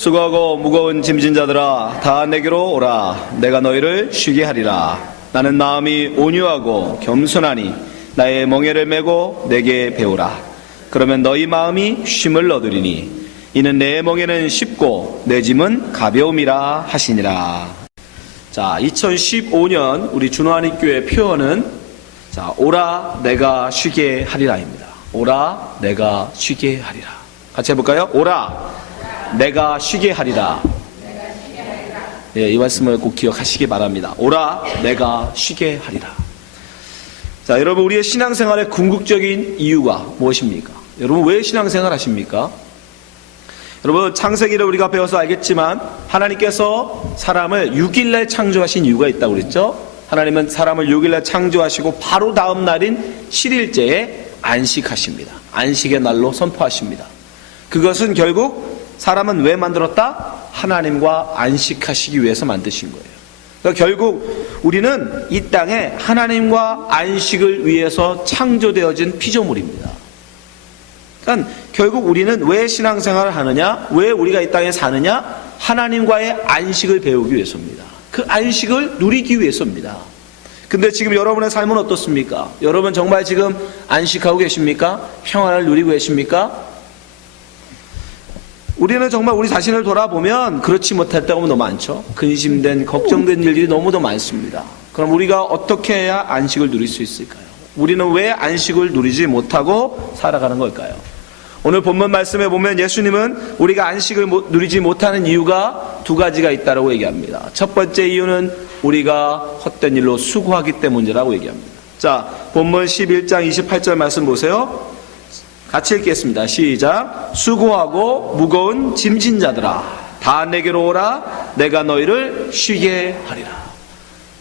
수고하고 무거운 짐진 자들아 다 내게로 오라. 내가 너희를 쉬게 하리라. 나는 마음이 온유하고 겸손하니 나의 멍에를 메고 내게 배우라. 그러면 너희 마음이 쉼을 얻으리니 이는 내 멍에는 쉽고 내 짐은 가벼움이라 하시니라. 자, 2015년 우리 준호한인교회 표어는 오라 내가 쉬게 하리라입니다. 오라 내가 쉬게 하리라. 같이 해볼까요? 오라 내가 쉬게 하리라. 이 말씀을 꼭 기억하시기 바랍니다. 오라 내가 쉬게 하리라. 자, 여러분, 우리의 신앙생활의 궁극적인 이유가 무엇입니까? 여러분, 왜 신앙생활 하십니까? 여러분, 창세기를 우리가 배워서 알겠지만 하나님께서 사람을 6일날 창조하신 이유가 있다고 그랬죠? 하나님은 사람을 6일날 창조하시고 바로 다음 날인 7일째에 안식하십니다. 안식의 날로 선포하십니다. 그것은 결국 사람은 왜 만들었다? 하나님과 안식하시기 위해서 만드신 거예요. 그러니까 결국 우리는 이 땅에 하나님과 안식을 위해서 창조되어진 피조물입니다. 그러니까 결국 우리는 왜 신앙생활을 하느냐? 왜 우리가 이 땅에 사느냐? 하나님과의 안식을 배우기 위해서입니다. 그 안식을 누리기 위해서입니다. 근데 지금 여러분의 삶은 어떻습니까? 여러분 정말 지금 안식하고 계십니까? 평안을 누리고 계십니까? 우리는 정말 우리 자신을 돌아보면 그렇지 못할 때가 너무 많죠. 근심된, 걱정된 일들이 너무도 많습니다. 그럼 우리가 어떻게 해야 안식을 누릴 수 있을까요? 우리는 왜 안식을 누리지 못하고 살아가는 걸까요? 오늘 본문 말씀에 보면 예수님은 우리가 안식을 누리지 못하는 이유가 두 가지가 있다고 얘기합니다. 첫 번째 이유는 우리가 헛된 일로 수고하기 때문이라고 얘기합니다. 자, 본문 11장 28절 말씀 보세요. 같이 읽겠습니다. 시작. 수고하고 무거운 짐진 자들아 다 내게로 오라. 내가 너희를 쉬게 하리라.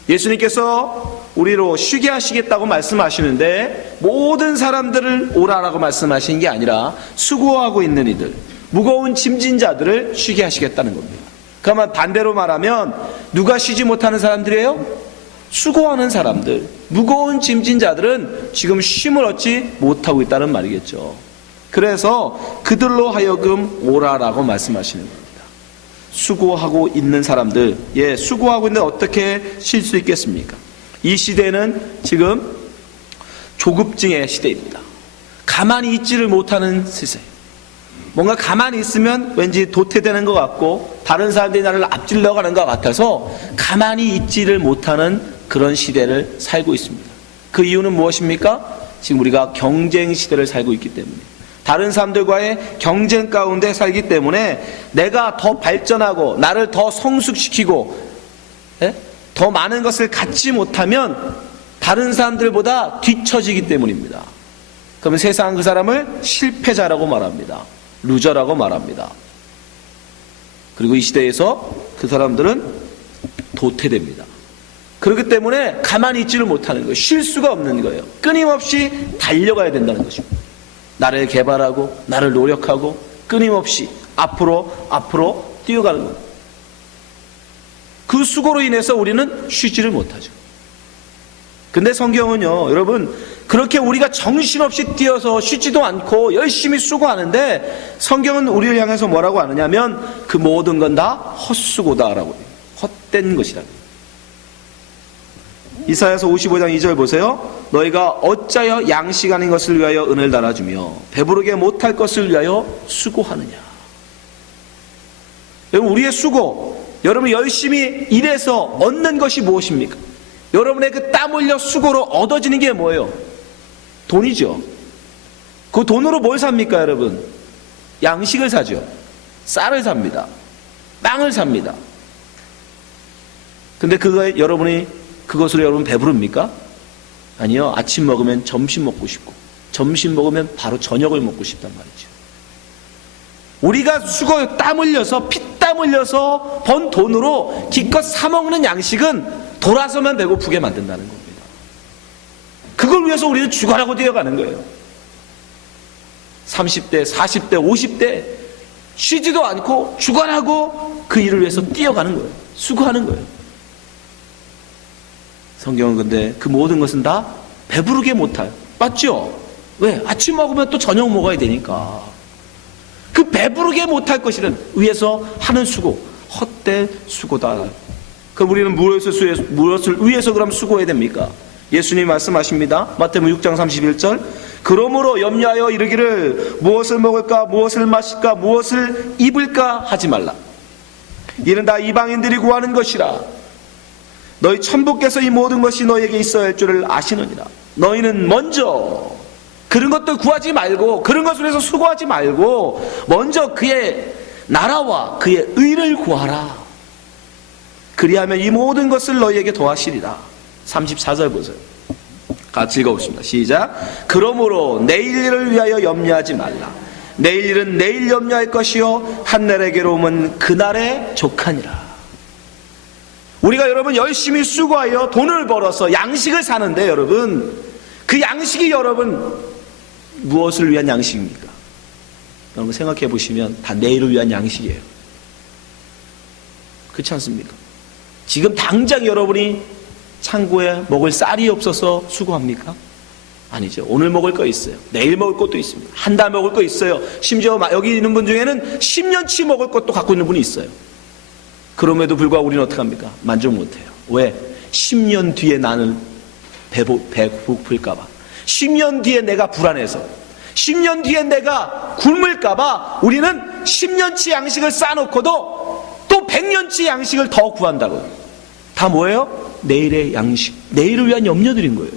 예수님께서 우리로 쉬게 하시겠다고 말씀하시는데 모든 사람들을 오라라고 말씀하신 게 아니라 수고하고 있는 이들, 무거운 짐진 자들을 쉬게 하시겠다는 겁니다. 그러면 반대로 말하면 누가 쉬지 못하는 사람들이에요? 수고하는 사람들, 무거운 짐진 자들은 지금 쉼을 얻지 못하고 있다는 말이겠죠. 그래서 그들로 하여금 오라라고 말씀하시는 겁니다. 수고하고 있는 사람들, 수고하고 있는데 어떻게 쉴 수 있겠습니까? 이 시대는 지금 조급증의 시대입니다. 가만히 있지를 못하는 시대. 뭔가 가만히 있으면 왠지 도태되는 것 같고 다른 사람들이 나를 앞질러 가는 것 같아서 가만히 있지를 못하는 그런 시대를 살고 있습니다. 그 이유는 무엇입니까? 지금 우리가 경쟁 시대를 살고 있기 때문에, 다른 사람들과의 경쟁 가운데 살기 때문에 내가 더 발전하고 나를 더 성숙시키고 더 많은 것을 갖지 못하면 다른 사람들보다 뒤처지기 때문입니다. 그러면 세상은 그 사람을 실패자라고 말합니다. 루저라고 말합니다. 그리고 이 시대에서 그 사람들은 도태됩니다. 그렇기 때문에 가만히 있지를 못하는 거예요. 쉴 수가 없는 거예요. 끊임없이 달려가야 된다는 것입니다. 나를 개발하고 나를 노력하고 끊임없이 앞으로 뛰어가는 겁니다. 그 수고로 인해서 우리는 쉬지를 못하죠. 근데 성경은요, 여러분, 그렇게 우리가 정신없이 뛰어서 쉬지도 않고 열심히 수고하는데 성경은 우리를 향해서 뭐라고 하느냐면 그 모든 건 다 헛수고다라고 해요. 헛된 것이라고 해요. 이사야서 55장 2절 보세요. 너희가 어찌하여 양식 아닌 것을 위하여 은을 달아주며 배부르게 못할 것을 위하여 수고하느냐. 여러분, 우리의 수고, 여러분 열심히 일해서 얻는 것이 무엇입니까? 여러분의 그 땀 흘려 수고로 얻어지는 게 뭐예요? 돈이죠. 그 돈으로 뭘 삽니까, 여러분? 양식을 사죠. 쌀을 삽니다. 빵을 삽니다. 근데 그것으로 여러분 배부릅니까? 아니요. 아침 먹으면 점심 먹고 싶고, 점심 먹으면 바로 저녁을 먹고 싶단 말이죠. 우리가 수고 땀 흘려서 피땀 흘려서 번 돈으로 기껏 사 먹는 양식은 돌아서면 배고프게 만든다는 겁니다. 그걸 위해서 우리는 죽어라고 뛰어가는 거예요. 30대, 40대, 50대 쉬지도 않고 죽어라고 그 일을 위해서 뛰어가는 거예요. 수고하는 거예요. 성경은 근데 그 모든 것은 다 배부르게 못할, 맞죠? 왜? 아침 먹으면 또 저녁 먹어야 되니까. 그 배부르게 못할 것이는 위해서 하는 수고, 헛된 수고다. 그럼 우리는 무엇을 위해서 그럼 수고해야 됩니까? 예수님이 말씀하십니다. 마태복음 6장 31절. 그러므로 염려하여 이르기를 무엇을 먹을까, 무엇을 마실까, 무엇을 입을까 하지 말라. 이는 다 이방인들이 구하는 것이라. 너희 천부께서 이 모든 것이 너희에게 있어야 할 줄을 아시느니라. 너희는 먼저 그런 것들 구하지 말고, 그런 것을 위해서 수고하지 말고 먼저 그의 나라와 그의 의를 구하라. 그리하면 이 모든 것을 너희에게 더하시리라. 34절 보세요. 같이 읽어보겠습니다. 시작. 그러므로 내일 일을 위하여 염려하지 말라. 내일 일은 내일 염려할 것이요 한날의 괴로움은 그날에 족하니라. 우리가 여러분 열심히 수고하여 돈을 벌어서 양식을 사는데, 여러분 그 양식이 여러분 무엇을 위한 양식입니까? 여러분 생각해 보시면 다 내일을 위한 양식이에요. 그렇지 않습니까? 지금 당장 여러분이 창고에 먹을 쌀이 없어서 수고합니까? 아니죠. 오늘 먹을 거 있어요. 내일 먹을 것도 있습니다. 한 달 먹을 거 있어요. 심지어 여기 있는 분 중에는 10년치 먹을 것도 갖고 있는 분이 있어요. 그럼에도 불구하고 우리는 어떻게 합니까? 만족 못해요. 왜? 10년 뒤에 나는 배고플까 봐, 10년 뒤에 내가 불안해서, 10년 뒤에 내가 굶을까 봐 우리는 10년치 양식을 쌓아놓고도 또 100년치 양식을 더 구한다고요. 다 뭐예요? 내일의 양식, 내일을 위한 염려들인 거예요.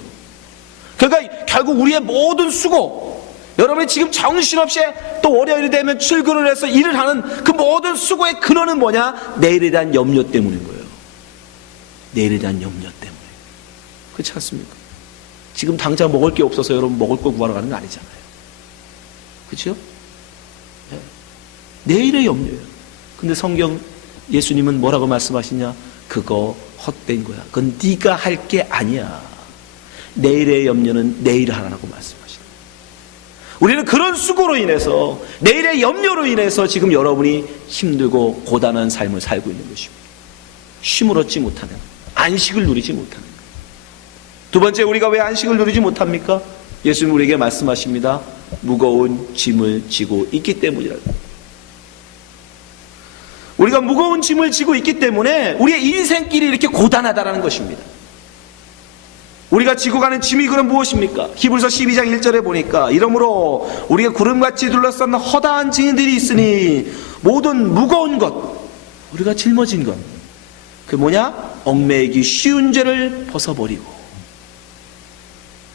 그러니까 결국 우리의 모든 수고, 여러분이 지금 정신없이 또 월요일이 되면 출근을 해서 일을 하는 그 모든 수고의 근원은 뭐냐? 내일에 대한 염려 때문인 거예요. 내일에 대한 염려 때문에. 그렇지 않습니까? 지금 당장 먹을 게 없어서 여러분 먹을 거 구하러 가는 거 아니잖아요. 그렇죠? 네. 내일의 염려예요. 근데 성경 예수님은 뭐라고 말씀하시냐? 그거 헛된 거야. 그건 네가 할 게 아니야. 내일의 염려는 내일 하라고 말씀하십니다. 우리는 그런 수고로 인해서, 내일의 염려로 인해서 지금 여러분이 힘들고 고단한 삶을 살고 있는 것입니다. 쉼을 얻지 못하는, 안식을 누리지 못하는. 두 번째, 우리가 왜 안식을 누리지 못합니까? 예수님 우리에게 말씀하십니다. 무거운 짐을 지고 있기 때문이라고. 우리가 무거운 짐을 지고 있기 때문에 우리의 인생길이 이렇게 고단하다는 것입니다. 우리가 지고 가는 짐이 그럼 무엇입니까? 히브리서 12장 1절에 보니까 이러므로 우리가 구름같이 둘러싼 허다한 증인들이 있으니 모든 무거운 것, 우리가 짊어진 것, 그 뭐냐? 얽매이기 쉬운 죄를 벗어버리고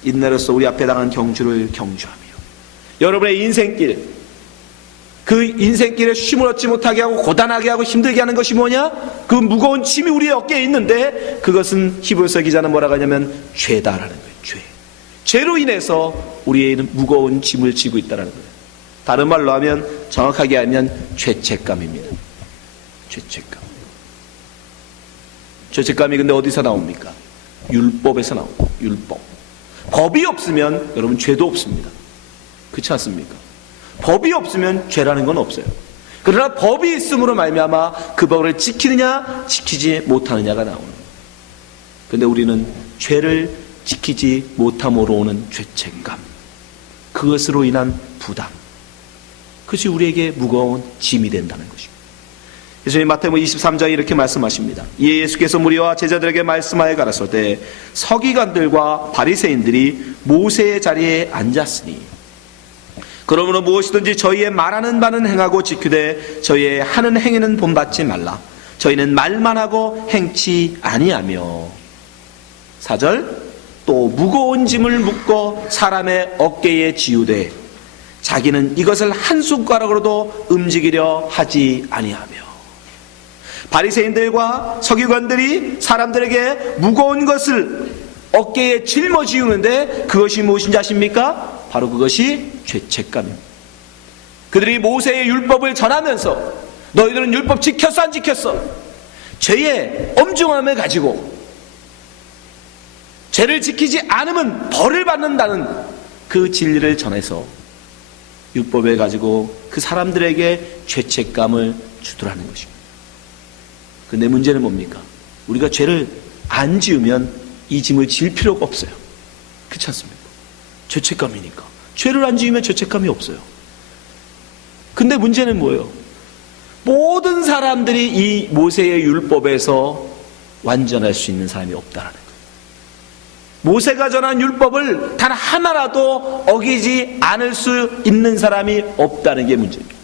인내로서 우리 앞에 당한 경주를 경주하며. 여러분의 인생길, 그 인생길에 쉼을 얻지 못하게 하고 고단하게 하고 힘들게 하는 것이 뭐냐? 그 무거운 짐이 우리의 어깨에 있는데 그것은 히브리서 기자는 뭐라고 하냐면 죄다라는 거예요. 죄. 죄로 인해서 우리의 무거운 짐을 지고 있다는 거예요. 다른 말로 하면, 정확하게 하면 죄책감입니다. 죄책감. 죄책감이 근데 어디서 나옵니까? 율법에서 나옵니다. 율법. 법이 없으면 여러분 죄도 없습니다. 그렇지 않습니까? 법이 없으면 죄라는 건 없어요. 그러나 법이 있음으로 말미암아 그 법을 지키느냐 지키지 못하느냐가 나오는 거예요. 그런데 우리는 죄를 지키지 못함으로 오는 죄책감, 그것으로 인한 부담, 그것이 우리에게 무거운 짐이 된다는 것입니다. 예수님 마태복음 23장에 이렇게 말씀하십니다. 이에 예수께서 무리와 제자들에게 말씀하여 가라사대 서기관들과 바리새인들이 모세의 자리에 앉았으니 그러므로 무엇이든지 저희의 말하는 바는 행하고 지키되 저희의 하는 행위는 본받지 말라. 저희는 말만 하고 행치 아니하며. 4절, 또 무거운 짐을 묶어 사람의 어깨에 지우되 자기는 이것을 한 손가락으로도 움직이려 하지 아니하며. 바리새인들과 서기관들이 사람들에게 무거운 것을 어깨에 짊어지우는데 그것이 무엇인지 아십니까? 바로 그것이 죄책감입니다. 그들이 모세의 율법을 전하면서 너희들은 율법 지켰어 안 지켰어? 죄의 엄중함을 가지고 죄를 지키지 않으면 벌을 받는다는 그 진리를 전해서 율법을 가지고 그 사람들에게 죄책감을 주더라는 것입니다. 근데 문제는 뭡니까? 우리가 죄를 안 지으면 이 짐을 질 필요가 없어요. 그렇지 않습니까? 죄책감이니까. 죄를 안 지으면 죄책감이 없어요. 근데 문제는 뭐예요? 모든 사람들이 이 모세의 율법에서 완전할 수 있는 사람이 없다는 거예요. 모세가 전한 율법을 단 하나라도 어기지 않을 수 있는 사람이 없다는 게 문제입니다.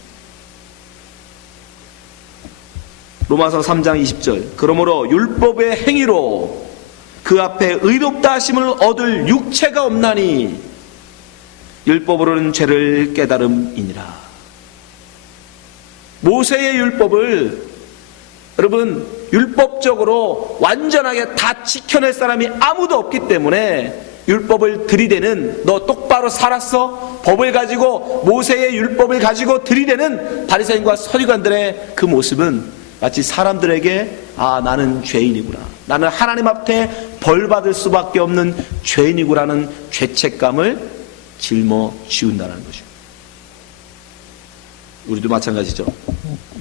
로마서 3장 20절, 그러므로 율법의 행위로 그 앞에 의롭다 하심을 얻을 육체가 없나니 율법으로는 죄를 깨달음이니라. 모세의 율법을 여러분 율법적으로 완전하게 다 지켜낼 사람이 아무도 없기 때문에 율법을 들이대는, 너 똑바로 살았어? 법을 가지고, 모세의 율법을 가지고 들이대는 바리새인과 서기관들의 그 모습은 마치 사람들에게 나는 죄인이구나, 나는 하나님 앞에 벌받을 수밖에 없는 죄인이구나는 죄책감을 짊어지운다는 것이죠. 우리도 마찬가지죠.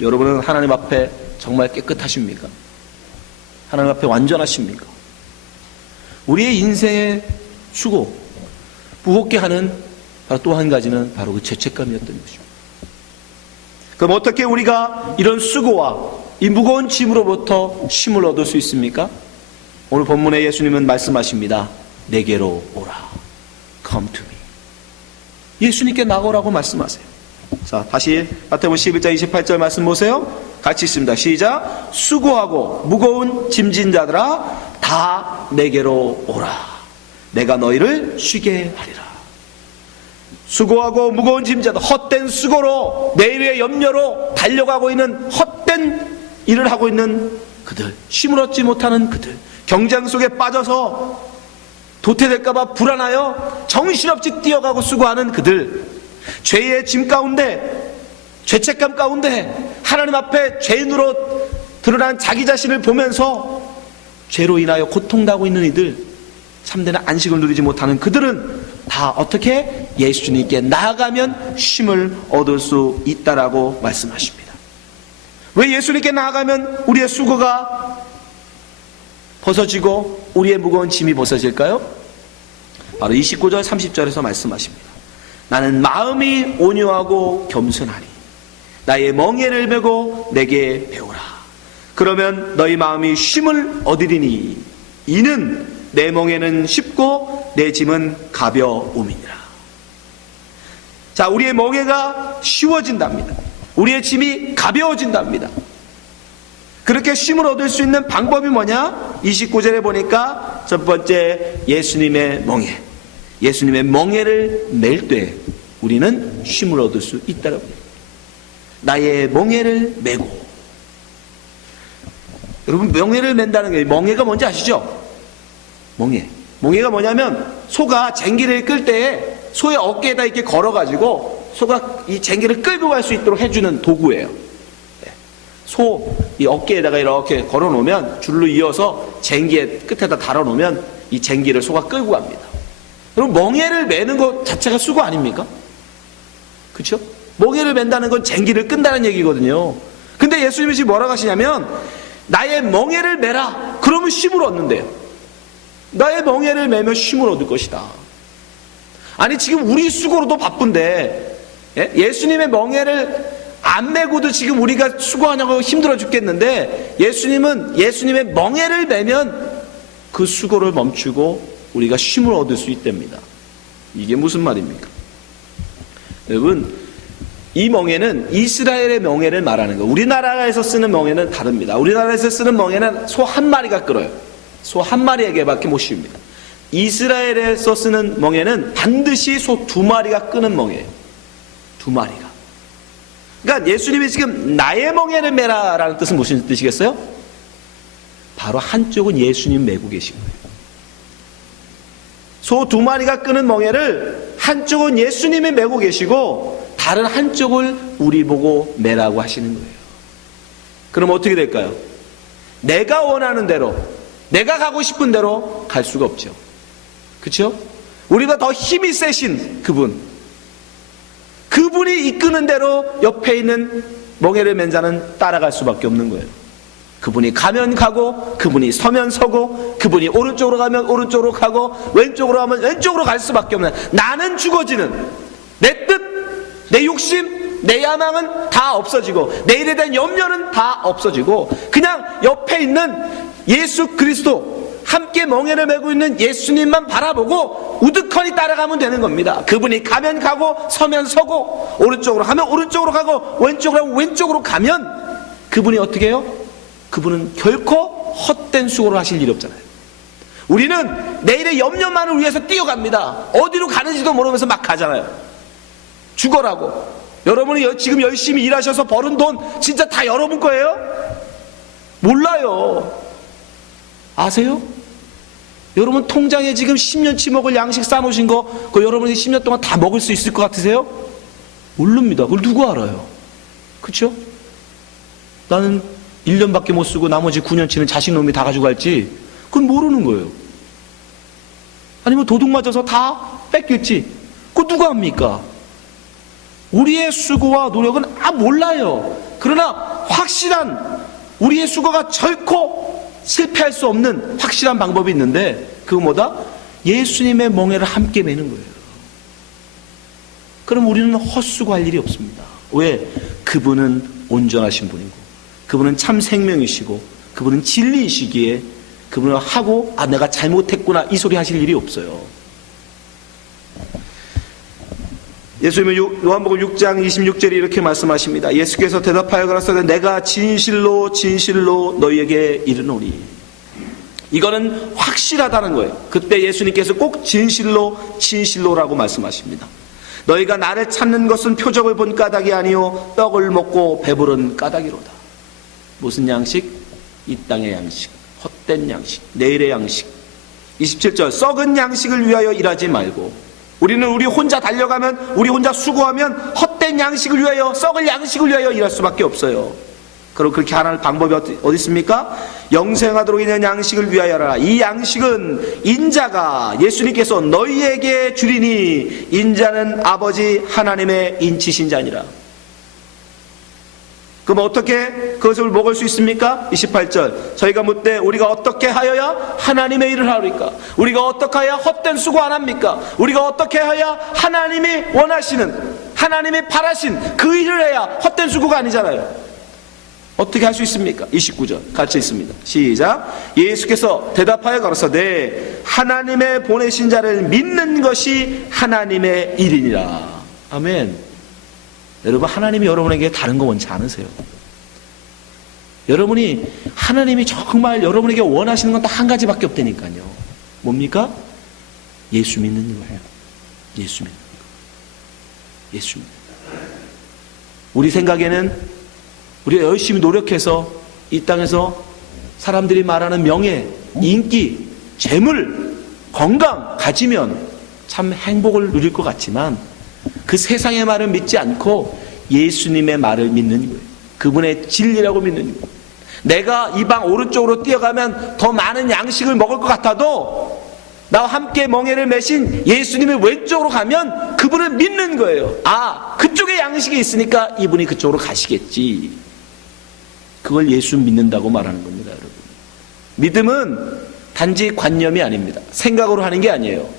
여러분은 하나님 앞에 정말 깨끗하십니까? 하나님 앞에 완전하십니까? 우리의 인생의 수고, 무겁게 하는 바로 또 한 가지는 바로 그 죄책감이었던 것입니다. 그럼 어떻게 우리가 이런 수고와 이 무거운 짐으로부터 쉼을 얻을 수 있습니까? 오늘 본문에 예수님은 말씀하십니다. 내게로 오라. Come to me. 예수님께 나오라고 말씀하세요. 자, 다시 마태복음 11장 28절 말씀 보세요. 같이 있습니다. 시작. 수고하고 무거운 짐진 자들아 다 내게로 오라. 내가 너희를 쉬게 하리라. 수고하고 무거운 짐자들, 헛된 수고로 내일의 염려로 달려가고 있는, 헛된 일을 하고 있는 그들, 쉼을 얻지 못하는 그들, 경쟁 속에 빠져서 도태될까봐 불안하여 정신없이 뛰어가고 수고하는 그들, 죄의 짐 가운데, 죄책감 가운데 하나님 앞에 죄인으로 드러난 자기 자신을 보면서 죄로 인하여 고통당하고 있는 이들, 참된 안식을 누리지 못하는 그들은 다 어떻게 예수님께 나아가면 쉼을 얻을 수 있다라고 말씀하십니다. 왜 예수님께 나아가면 우리의 수고가 벗어지고 우리의 무거운 짐이 벗어질까요? 바로 29절 30절에서 말씀하십니다. 나는 마음이 온유하고 겸손하니 나의 멍에를 메고 내게 배우라. 그러면 너희 마음이 쉼을 얻으리니 이는 내 멍에는 쉽고 내 짐은 가벼움이니라. 자, 우리의 멍에가 쉬워진답니다. 우리의 짐이 가벼워진답니다. 그렇게 쉼을 얻을 수 있는 방법이 뭐냐? 29절에 보니까 첫 번째, 예수님의 멍에, 예수님의 멍에를 맬 때 우리는 쉼을 얻을 수 있다고 합니다. 나의 멍에를 메고. 여러분, 멍에를 맨다는 게, 멍에가 뭔지 아시죠? 멍에가 뭐냐면 소가 쟁기를 끌 때에 소의 어깨에다 이렇게 걸어가지고 소가 이 쟁기를 끌고 갈 수 있도록 해주는 도구예요. 소 이 어깨에다가 이렇게 걸어놓으면, 줄로 이어서 쟁기의 끝에다 달아놓으면 이 쟁기를 소가 끌고 갑니다. 그럼 멍에를 매는 것 자체가 수고 아닙니까? 그렇죠? 멍에를 맨다는 건 쟁기를 끈다는 얘기거든요. 근데 예수님이 지금 뭐라고 하시냐면 나의 멍에를 매라. 그러면 쉼을 얻는데요. 나의 멍에를 매면 쉼을 얻을 것이다. 아니, 지금 우리 수고로도 바쁜데 예수님의 멍에를 안 메고도 지금 우리가 수고하냐고 힘들어 죽겠는데, 예수님은 예수님의 멍에를 매면 그 수고를 멈추고 우리가 쉼을 얻을 수 있답니다. 이게 무슨 말입니까? 여러분, 이 멍에는 이스라엘의 멍에를 말하는 거예요. 우리나라에서 쓰는 멍에는 다릅니다. 우리나라에서 쓰는 멍에는 소 한 마리가 끌어요. 소 한 마리에게밖에 못 씌웁니다. 이스라엘에서 쓰는 멍에는 반드시 소 두 마리가 끄는 멍에예요. 두 마리가. 그러니까 예수님이 지금 나의 멍에를 메라 라는 뜻은 무슨 뜻이겠어요? 바로 한쪽은 예수님 메고 계신 거예요. 소 두 마리가 끄는 멍에를 한쪽은 예수님이 메고 계시고 다른 한쪽을 우리 보고 메라고 하시는 거예요. 그럼 어떻게 될까요? 내가 원하는 대로, 내가 가고 싶은 대로 갈 수가 없죠. 그렇죠? 우리가 더 힘이 세신 그분이 이끄는 대로 옆에 있는 멍에를 맨 자는 따라갈 수밖에 없는 거예요. 그분이 가면 가고, 그분이 서면 서고, 그분이 오른쪽으로 가면 오른쪽으로 가고, 왼쪽으로 가면 왼쪽으로 갈 수밖에 없는, 나는 죽어지는 내 뜻, 내 욕심, 내 야망은 다 없어지고 내일에 대한 염려는 다 없어지고 그냥 옆에 있는 예수 그리스도, 함께 멍에를 메고 있는 예수님만 바라보고 우두커니 따라가면 되는 겁니다. 그분이 가면 가고 서면 서고 오른쪽으로 가면 오른쪽으로 가고 왼쪽으로 가면 왼쪽으로 가면 그분이 어떻게 해요? 그분은 결코 헛된 수고를 하실 일이 없잖아요. 우리는 내일의 염려만을 위해서 뛰어갑니다. 어디로 가는지도 모르면서 막 가잖아요. 죽어라고. 여러분이 지금 열심히 일하셔서 버는 돈 진짜 다 여러분 거예요? 몰라요. 아세요? 여러분 통장에 지금 10년치 먹을 양식 싸놓으신 거 그거 여러분이 10년 동안 다 먹을 수 있을 것 같으세요? 모릅니다. 그걸 누구 알아요? 그렇죠? 나는 1년밖에 못 쓰고 나머지 9년치는 자식 놈이 다 가져갈지 그건 모르는 거예요. 아니면 도둑 맞아서 다 뺏길지 그거 누가 합니까? 우리의 수고와 노력은 몰라요. 그러나 확실한 우리의 수고가 결코 실패할 수 없는 확실한 방법이 있는데 그건 뭐다? 예수님의 멍에를 함께 매는 거예요. 그럼 우리는 헛수고할 일이 없습니다. 왜? 그분은 온전하신 분이고 그분은 참 생명이시고 그분은 진리이시기에 그분을 하고 내가 잘못했구나 이 소리 하실 일이 없어요. 예수님은 요한복음 6장 26절에 이렇게 말씀하십니다. 예수께서 대답하여 가라사대 내가 진실로 진실로 너희에게 이르노니. 이거는 확실하다는 거예요. 그때 예수님께서 꼭 진실로 진실로라고 말씀하십니다. 너희가 나를 찾는 것은 표적을 본 까닭이 아니요 떡을 먹고 배부른 까닭이로다. 무슨 양식? 이 땅의 양식, 헛된 양식, 내일의 양식. 27절 썩은 양식을 위하여 일하지 말고. 우리는 우리 혼자 달려가면 우리 혼자 수고하면 헛된 양식을 위하여 썩을 양식을 위하여 일할 수밖에 없어요. 그럼 그렇게 하는 방법이 어디 있습니까? 영생하도록 있는 양식을 위하여라. 이 양식은 인자가 예수님께서 너희에게 주리니 인자는 아버지 하나님의 인치신 자니라. 그럼 어떻게 그것을 먹을 수 있습니까? 28절 저희가 묻되 우리가 어떻게 하여야 하나님의 일을 하리까? 우리가 어떻게 하여야 헛된 수고 안 합니까? 우리가 어떻게 하여야 하나님이 원하시는 하나님이 바라신 그 일을 해야 헛된 수고가 아니잖아요. 어떻게 할 수 있습니까? 29절 같이 있습니다. 시작. 예수께서 대답하여 가라사대 하나님의 보내신 자를 믿는 것이 하나님의 일이니라. 아멘. 여러분 하나님이 여러분에게 다른 거 원치 않으세요. 여러분이 하나님이 정말 여러분에게 원하시는 건 딱 한 가지밖에 없다니까요. 뭡니까? 예수 믿는 거예요. 예수 믿는 거. 예수 믿는 거. 우리 생각에는 우리가 열심히 노력해서 이 땅에서 사람들이 말하는 명예, 인기, 재물, 건강 가지면 참 행복을 누릴 것 같지만 그 세상의 말을 믿지 않고 예수님의 말을 믿는 거예요. 그분의 진리라고 믿는 거예요. 내가 이 방 오른쪽으로 뛰어가면 더 많은 양식을 먹을 것 같아도 나와 함께 멍에를 매신 예수님의 왼쪽으로 가면 그분을 믿는 거예요. 그쪽에 양식이 있으니까 이분이 그쪽으로 가시겠지. 그걸 예수 믿는다고 말하는 겁니다, 여러분. 믿음은 단지 관념이 아닙니다. 생각으로 하는 게 아니에요.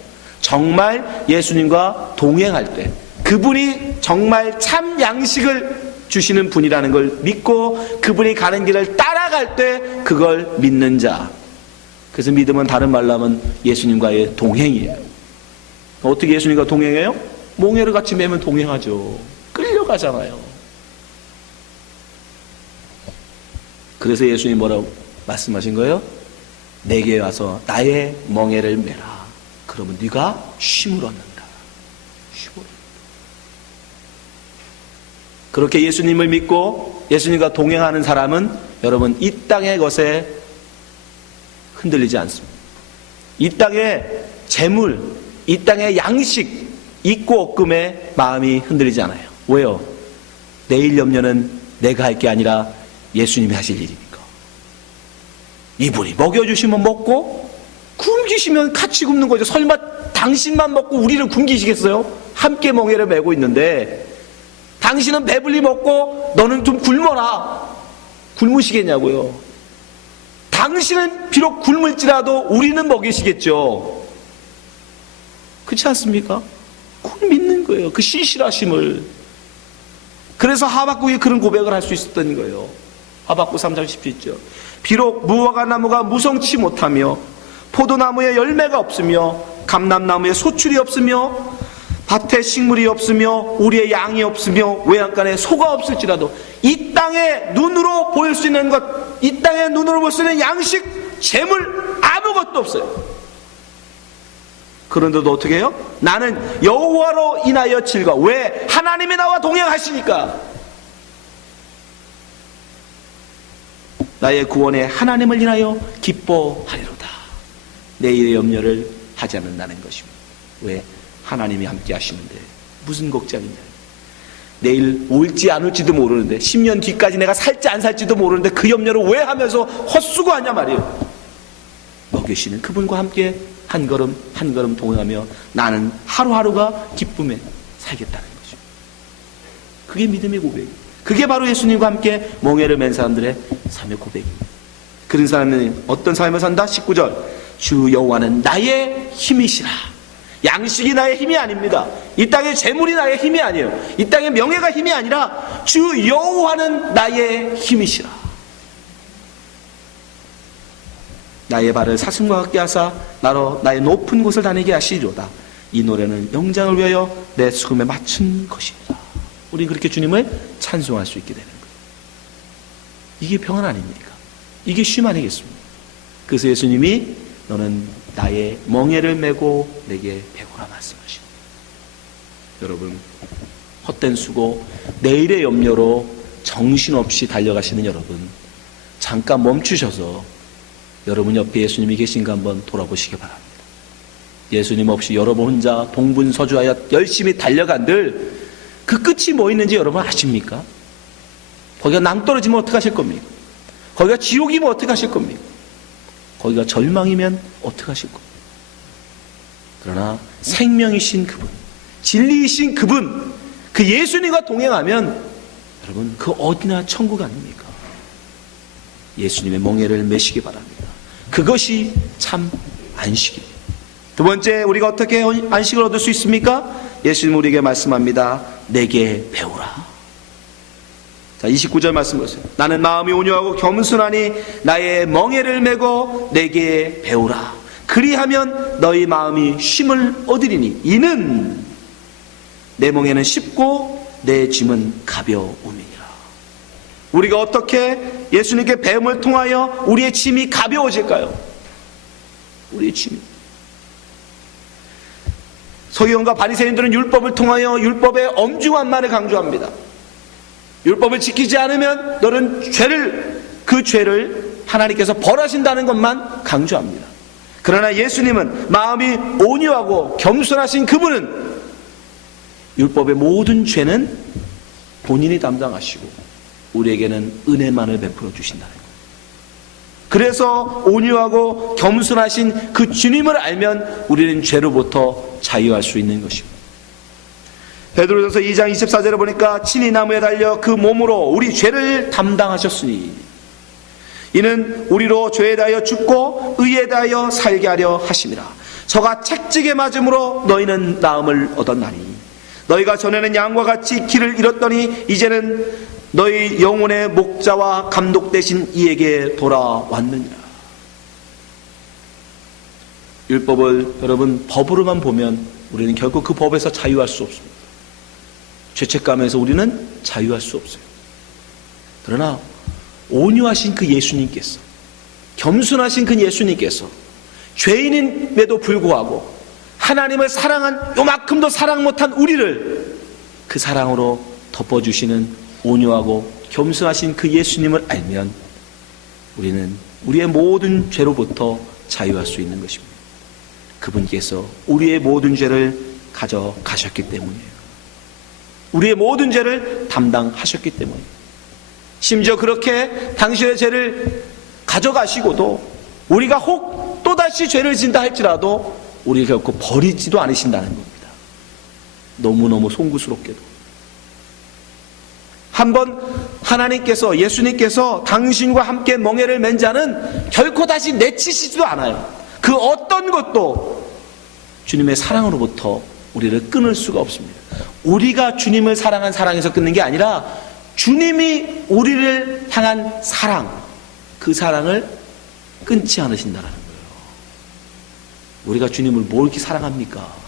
정말 예수님과 동행할 때 그분이 정말 참 양식을 주시는 분이라는 걸 믿고 그분이 가는 길을 따라갈 때 그걸 믿는 자. 그래서 믿음은 다른 말로 하면 예수님과의 동행이에요. 어떻게 예수님과 동행해요? 몽에를 같이 매면 동행하죠. 끌려가잖아요. 그래서 예수님이 뭐라고 말씀하신 거예요? 내게 와서 나의 멍에를 매라. 그러면 네가 쉼을 얻는다. 쉼을 얻는다. 그렇게 예수님을 믿고 예수님과 동행하는 사람은 여러분 이 땅의 것에 흔들리지 않습니다. 이 땅의 재물, 이 땅의 양식, 있고 없금에 마음이 흔들리지 않아요. 왜요? 내일 염려는 내가 할 게 아니라 예수님이 하실 일이니까. 이분이 먹여주시면 먹고 굶기시면 같이 굶는 거죠. 설마 당신만 먹고 우리를 굶기시겠어요? 함께 멍에를 메고 있는데 당신은 배불리 먹고 너는 좀 굶어라. 굶으시겠냐고요. 당신은 비록 굶을지라도 우리는 먹이시겠죠. 그렇지 않습니까? 그걸 믿는 거예요. 그 신실하심을. 그래서 하박국이 그런 고백을 할 수 있었던 거예요. 하박국 3장 10절. 비록 무화과 나무가 무성치 못하며 포도나무에 열매가 없으며 감람나무에 소출이 없으며 밭에 식물이 없으며 우리의 양이 없으며 외양간에 소가 없을지라도 이 땅에 눈으로 보일 수 있는 것, 이 땅에 눈으로 볼 수 있는 양식, 재물 아무것도 없어요. 그런데도 어떻게 해요? 나는 여호와로 인하여 즐거워. 왜? 하나님이 나와 동행하시니까. 나의 구원에 하나님을 인하여 기뻐하리로다. 내일의 염려를 하지 않는다는 것입니다. 왜? 하나님이 함께 하시는데 무슨 걱정이냐. 내일 올지 안 올지도 모르는데 10년 뒤까지 내가 살지 안 살지도 모르는데 그 염려를 왜 하면서 헛수고하냐 말이에요. 먹이시는 그분과 함께 한 걸음 한 걸음 동행하며 나는 하루하루가 기쁨에 살겠다는 거죠. 그게 믿음의 고백이에요. 그게 바로 예수님과 함께 멍에를 맨 사람들의 삶의 고백입니다. 그런 사람은 어떤 삶을 산다? 19절. 주 여호와는 나의 힘이시라. 양식이 나의 힘이 아닙니다. 이 땅의 재물이 나의 힘이 아니에요. 이 땅의 명예가 힘이 아니라 주 여호와는 나의 힘이시라. 나의 발을 사슴과 같게 하사 나로 나의 높은 곳을 다니게 하시리로다. 이 노래는 영장을 위하여 내 수금에 맞춘 것입니다. 우리 그렇게 주님을 찬송할 수 있게 되는 거예요. 이게 평안 아닙니까? 이게 쉼 아니겠습니까? 그래서 예수님이 너는 나의 멍에를 메고 내게 배우라 말씀하십니다. 여러분, 헛된 수고, 내일의 염려로 정신없이 달려가시는 여러분, 잠깐 멈추셔서 여러분 옆에 예수님이 계신가 한번 돌아보시기 바랍니다. 예수님 없이 여러분 혼자 동분서주하여 열심히 달려간들 그 끝이 뭐 있는지 여러분 아십니까? 거기가 낭떠러지면 어떡하실 겁니까? 거기가 지옥이면 어떡하실 겁니까? 거기가 절망이면 어떡하실 겁니까? 그러나 생명이신 그분, 진리이신 그분, 그 예수님과 동행하면 여러분 그 어디나 천국 아닙니까? 예수님의 멍에를 메시기 바랍니다. 그것이 참 안식입니다. 두 번째, 우리가 어떻게 안식을 얻을 수 있습니까? 예수님 우리에게 말씀합니다. 내게 배우라. 자, 29절 말씀 보세요. 나는 마음이 온유하고 겸손하니 나의 멍에를 메고 내게 배우라. 그리하면 너희 마음이 쉼을 얻으리니 이는 내 멍에는 쉽고 내 짐은 가벼움이니라. 우리가 어떻게 예수님께 배움을 통하여 우리의 짐이 가벼워질까요? 우리의 짐이. 서기관과 바리새인들은 율법을 통하여 율법의 엄중함만을 강조합니다. 율법을 지키지 않으면 너는 그 죄를 하나님께서 벌하신다는 것만 강조합니다. 그러나 예수님은 마음이 온유하고 겸손하신 그분은 율법의 모든 죄는 본인이 담당하시고 우리에게는 은혜만을 베풀어 주신다는 거예요. 그래서 온유하고 겸손하신 그 주님을 알면 우리는 죄로부터 자유할 수 있는 것입니다. 베드로전서 2장 24절에 보니까 친히 나무에 달려 그 몸으로 우리 죄를 담당하셨으니 이는 우리로 죄에 대하여 죽고 의에 대하여 살게 하려 하심이라. 저가 채찍에 맞음으로 너희는 나음을 얻었나니 너희가 전에는 양과 같이 길을 잃었더니 이제는 너희 영혼의 목자와 감독 되신 이에게 돌아왔느니라. 율법을 여러분 법으로만 보면 우리는 결국 그 법에서 자유할 수 없습니다. 죄책감에서 우리는 자유할 수 없어요. 그러나 온유하신 그 예수님께서, 겸손하신 그 예수님께서 죄인임에도 불구하고 하나님을 사랑한 요만큼도 사랑 못한 우리를 그 사랑으로 덮어주시는 온유하고 겸손하신 그 예수님을 알면 우리는 우리의 모든 죄로부터 자유할 수 있는 것입니다. 그분께서 우리의 모든 죄를 가져가셨기 때문이에요. 우리의 모든 죄를 담당하셨기 때문이에요. 심지어 그렇게 당신의 죄를 가져가시고도 우리가 혹 또다시 죄를 진다 할지라도 우리를 결코 버리지도 않으신다는 겁니다. 너무너무 송구스럽게도. 한번 하나님께서, 예수님께서 당신과 함께 멍에를 맨 자는 결코 다시 내치시지도 않아요. 그 어떤 것도 주님의 사랑으로부터 우리를 끊을 수가 없습니다. 우리가 주님을 사랑한 사랑에서 끊는 게 아니라 주님이 우리를 향한 사랑, 그 사랑을 끊지 않으신다는 거예요. 우리가 주님을 뭘 이렇게 사랑합니까?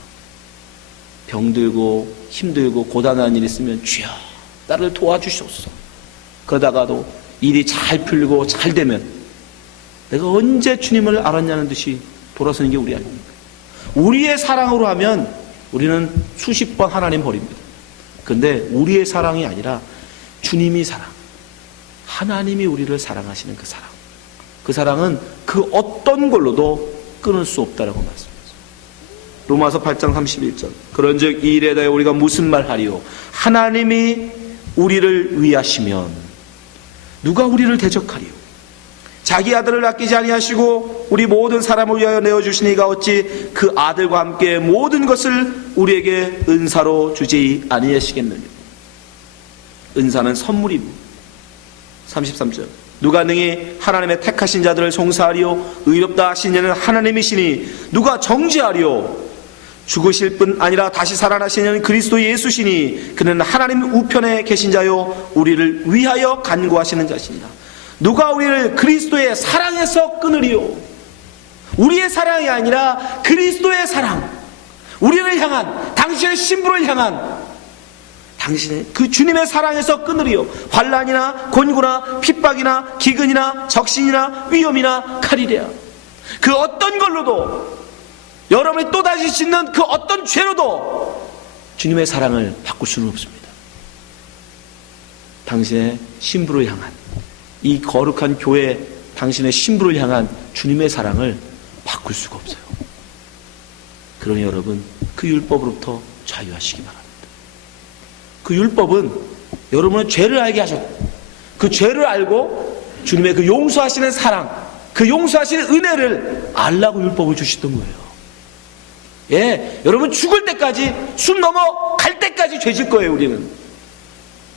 병들고 힘들고 고단한 일 있으면 주여 나를 도와주시옵소서. 그러다가도 일이 잘 풀리고 잘 되면 내가 언제 주님을 알았냐는 듯이 돌아서는 게 우리 아닙니까? 우리의 사랑으로 하면 우리는 수십 번 하나님 버립니다. 그런데 우리의 사랑이 아니라 주님이 사랑, 하나님이 우리를 사랑하시는 그 사랑, 그 사랑은 그 어떤 걸로도 끊을 수 없다라고 말씀했어요. 로마서 8장 31절. 그런즉 이 일에 대해 우리가 무슨 말하리요? 하나님이 우리를 위하시면 누가 우리를 대적하리요? 자기 아들을 아끼지 아니하시고 우리 모든 사람을 위하여 내어주시니가 어찌 그 아들과 함께 모든 것을 우리에게 은사로 주지 아니하시겠느냐. 은사는 선물입니다. 33절. 누가 능히 하나님의 택하신 자들을 송사하리요? 의롭다 하신 이는 하나님이시니 누가 정죄하리요? 죽으실 뿐 아니라 다시 살아나시는 그리스도 예수시니 그는 하나님 우편에 계신 자요 우리를 위하여 간구하시는 자십니다. 누가 우리를 그리스도의 사랑에서 끊으리요? 우리의 사랑이 아니라 그리스도의 사랑, 우리를 향한, 당신의 신부를 향한 당신의 그 주님의 사랑에서 끊으리요? 환난이나 곤고나 핍박이나 기근이나 적신이나 위험이나 칼이랴. 그 어떤 걸로도, 여러분이 또다시 짓는 그 어떤 죄로도 주님의 사랑을 바꿀 수는 없습니다. 당신의 신부를 향한, 이 거룩한 교회 당신의 신부를 향한 주님의 사랑을 바꿀 수가 없어요. 그러니 여러분, 그 율법으로부터 자유하시기 바랍니다. 그 율법은 여러분은 죄를 알게 하셨고, 그 죄를 알고 주님의 그 용서하시는 사랑, 그 용서하시는 은혜를 알라고 율법을 주시던 거예요. 예, 여러분 죽을 때까지, 숨 넘어갈 때까지 죄질 거예요. 우리는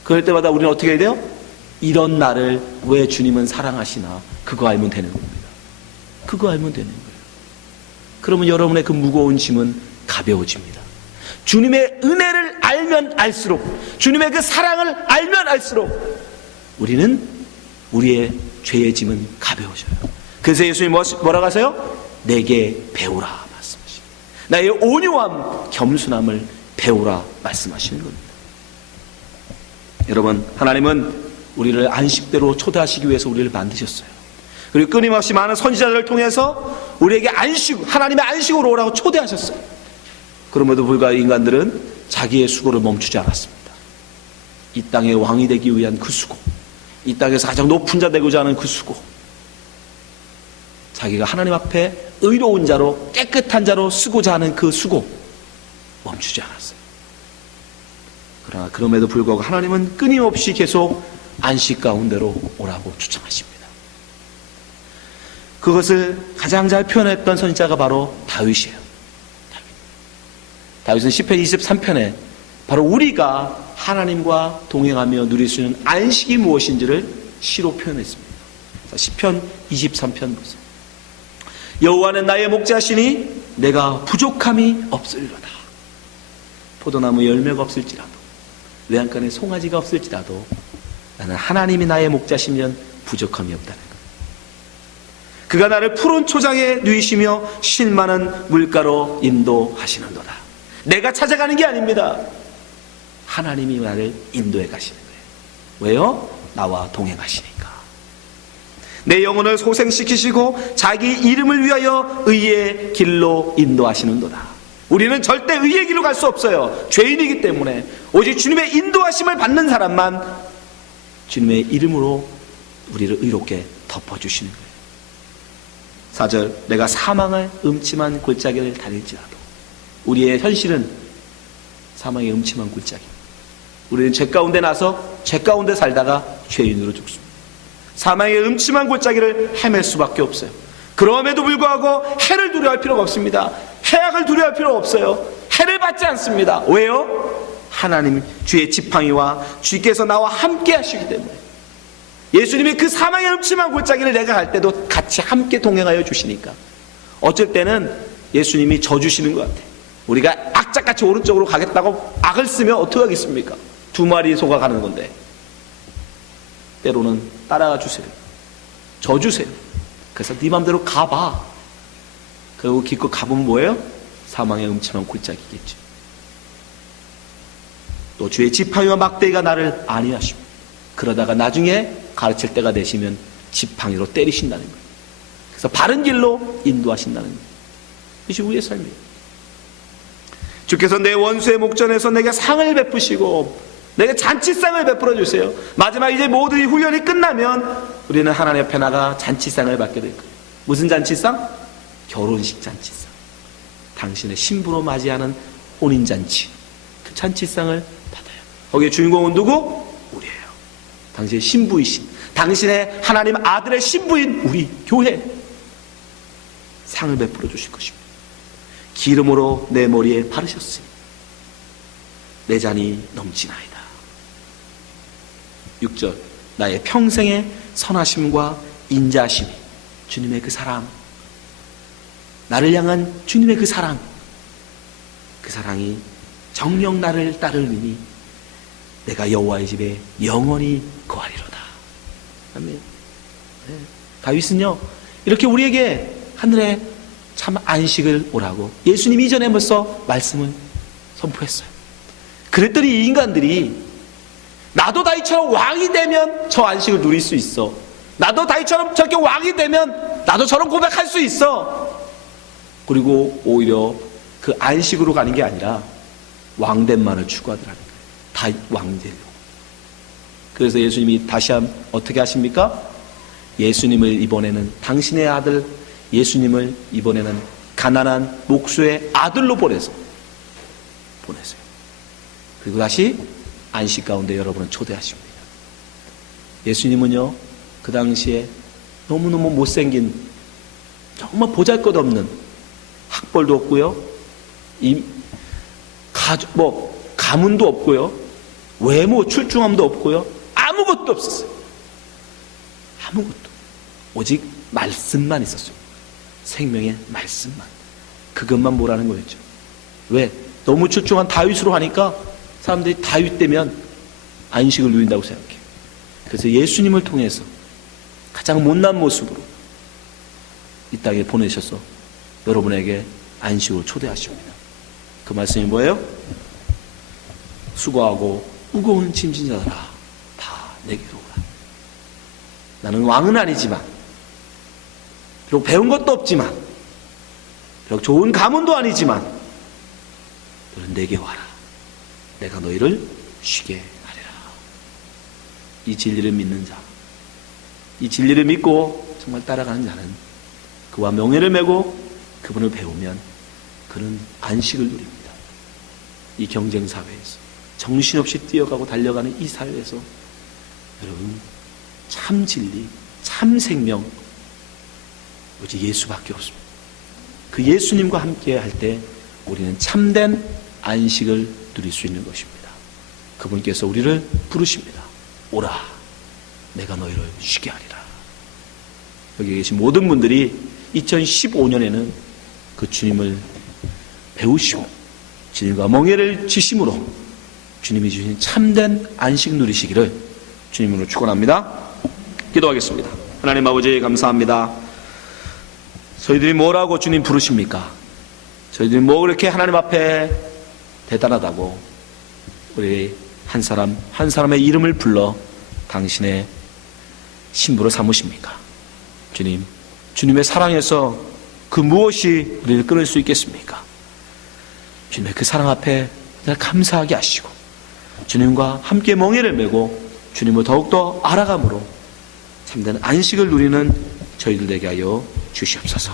그럴 때마다 우리는 어떻게 해야 돼요? 이런 나를 왜 주님은 사랑하시나, 그거 알면 되는 겁니다. 그거 알면 되는 거예요. 그러면 여러분의 그 무거운 짐은 가벼워집니다. 주님의 은혜를 알면 알수록, 주님의 그 사랑을 알면 알수록 우리는, 우리의 죄의 짐은 가벼워져요. 그래서 예수님이 뭐라고 하세요? 내게 배우라 말씀하시고, 나의 온유함 겸손함을 배우라 말씀하시는 겁니다. 여러분, 하나님은 우리를 안식대로 초대하시기 위해서 우리를 만드셨어요. 그리고 끊임없이 많은 선지자들을 통해서 우리에게 안식, 하나님의 안식으로 오라고 초대하셨어요. 그럼에도 불구하고 인간들은 자기의 수고를 멈추지 않았습니다. 이 땅의 왕이 되기 위한 그 수고, 이 땅에서 가장 높은 자 되고자 하는 그 수고, 자기가 하나님 앞에 의로운 자로, 깨끗한 자로 쓰고자 하는 그 수고 멈추지 않았어요. 그러나 그럼에도 불구하고 하나님은 끊임없이 계속 안식 가운데로 오라고 초청하십니다. 그것을 가장 잘 표현했던 선지자가 바로 다윗이에요. 다윗은 시편 23편에 바로 우리가 하나님과 동행하며 누릴 수 있는 안식이 무엇인지를 시로 표현했습니다. 시편 23편 보세요. 여호와는 나의 목자시니 내가 부족함이 없으리로다. 포도나무 열매가 없을지라도, 외양간에 송아지가 없을지라도 나는 하나님이 나의 목자시면 부족함이 없다는 것. 그가 나를 푸른 초장에 누이시며 쉴 만한 물가로 인도하시는도다. 내가 찾아가는 게 아닙니다. 하나님이 나를 인도해 가시는 거예요. 왜요? 나와 동행하시니까. 내 영혼을 소생시키시고 자기 이름을 위하여 의의 길로 인도하시는도다. 우리는 절대 의의 길로 갈 수 없어요. 죄인이기 때문에. 오직 주님의 인도하심을 받는 사람만 주님의 이름으로 우리를 의롭게 덮어주시는 거예요. 4절, 내가 사망의 음침한 골짜기를 다닐지라도. 우리의 현실은 사망의 음침한 골짜기입니다. 우리는 죄 가운데 나서 죄 가운데 살다가 죄인으로 죽습니다. 사망의 음침한 골짜기를 헤맬 수밖에 없어요. 그럼에도 불구하고 해를 두려워할 필요가 없습니다. 해악을 두려워할 필요가 없어요. 해를 받지 않습니다. 왜요? 하나님 주의 지팡이와 주께서 나와 함께 하시기 때문에. 예수님이 그 사망의 음침한 골짜기를 내가 갈 때도 같이 함께 동행하여 주시니까. 어쩔 때는 예수님이 져주시는 것 같아요. 우리가 악착같이 오른쪽으로 가겠다고 악을 쓰면 어떻게 하겠습니까? 2마리 소가 가는 건데. 때로는 따라가 주세요. 저 주세요. 그래서 네 맘대로 가봐. 그리고 기껏 가보면 뭐예요? 사망의 음침한 골짜기겠죠. 또 주의 지팡이와 막대기가 나를 안위하십니다. 그러다가 나중에 가르칠 때가 되시면 지팡이로 때리신다는 거예요. 그래서 바른 길로 인도하신다는 거예요. 이것이 우리의 삶이에요. 주께서 내 원수의 목전에서 내게 상을 베푸시고 내게 잔치상을 베풀어 주세요. 마지막 이제 모든 이 훈련이 끝나면 우리는 하나님 앞에 나가 잔치상을 받게 될 거예요. 무슨 잔치상? 결혼식 잔치상. 당신의 신부로 맞이하는 혼인잔치. 그 잔치상을 받아요. 거기에 주인공은 누구? 우리예요. 당신의 신부이신, 당신의 하나님 아들의 신부인 우리 교회. 상을 베풀어 주실 것입니다. 기름으로 내 머리에 바르셨으니 내 잔이 넘치나이다. 6절 나의 평생의 선하심과 인자하심이 주님의 그 사랑, 나를 향한 주님의 그 사랑, 그 사랑이 정녕 나를 따르리니 내가 여호와의 집에 영원히 거하리로다. 아멘. 네. 다윗은요 이렇게 우리에게 하늘에 참 안식을 오라고 예수님 이전에 벌써 말씀을 선포했어요. 그랬더니 이 인간들이 나도 다윗처럼 왕이 되면 저 안식을 누릴 수 있어, 나도 다윗처럼 저렇게 왕이 되면 나도 저런 고백할 수 있어. 그리고 오히려 그 안식으로 가는 게 아니라 왕됨만을 추구하더라는 거예요. 다윗 왕되려고. 그래서 예수님이 다시 어떻게 하십니까? 예수님을 이번에는 당신의 아들 예수님을 이번에는 가난한 목수의 아들로 보내세요. 그리고 다시 안식 가운데 여러분을 초대하십니다. 예수님은요 그 당시에 너무너무 못생긴, 정말 보잘것없는, 학벌도 없고요, 가문도 없고요, 외모 출중함도 없고요, 아무것도 없었어요. 아무것도. 오직 말씀만 있었어요. 생명의 말씀만. 그것만 뭐라는 거였죠. 왜? 너무 출중한 다윗으로 하니까 사람들이 다윗 되면 안식을 누린다고 생각해요. 그래서 예수님을 통해서 가장 못난 모습으로 이 땅에 보내셔서 여러분에게 안식을 초대하십니다. 그 말씀이 뭐예요? 수고하고 무거운 짐진 자들아 다 내게로 오라. 나는 왕은 아니지만, 비록 배운 것도 없지만, 비록 좋은 가문도 아니지만 너는 내게 와라. 내가 너희를 쉬게 하리라. 이 진리를 믿는 자, 이 진리를 믿고 정말 따라가는 자는 그와 명예를 메고 그분을 배우면 그는 안식을 누립니다. 이 경쟁 사회에서, 정신없이 뛰어가고 달려가는 이 사회에서 여러분 참 진리, 참 생명 오직 예수밖에 없습니다. 그 예수님과 함께 할 때 우리는 참된 안식을 누릴 수 있는 것입니다. 그분께서 우리를 부르십니다. 오라, 내가 너희를 쉬게 하리라. 여기 계신 모든 분들이 2015년에는 그 주님을 배우시고 주님과 멍에를 지심으로 주님이 주신 참된 안식 누리시기를 주님으로 축원합니다. 기도하겠습니다. 하나님 아버지 감사합니다. 저희들이 뭐라고 주님 부르십니까? 저희들이 뭐 그렇게 하나님 앞에 대단하다고 우리 한 사람 한 사람의 이름을 불러 당신의 신부로 삼으십니까? 주님, 주님의 사랑에서 그 무엇이 우리를 끊을 수 있겠습니까? 주님의 그 사랑 앞에 감사하게 하시고 주님과 함께 멍에를 메고 주님을 더욱더 알아감으로 참된 안식을 누리는 저희들 되게 하여 주시옵소서.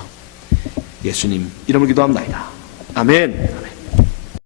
예수님 이름으로 기도합니다. 아멘.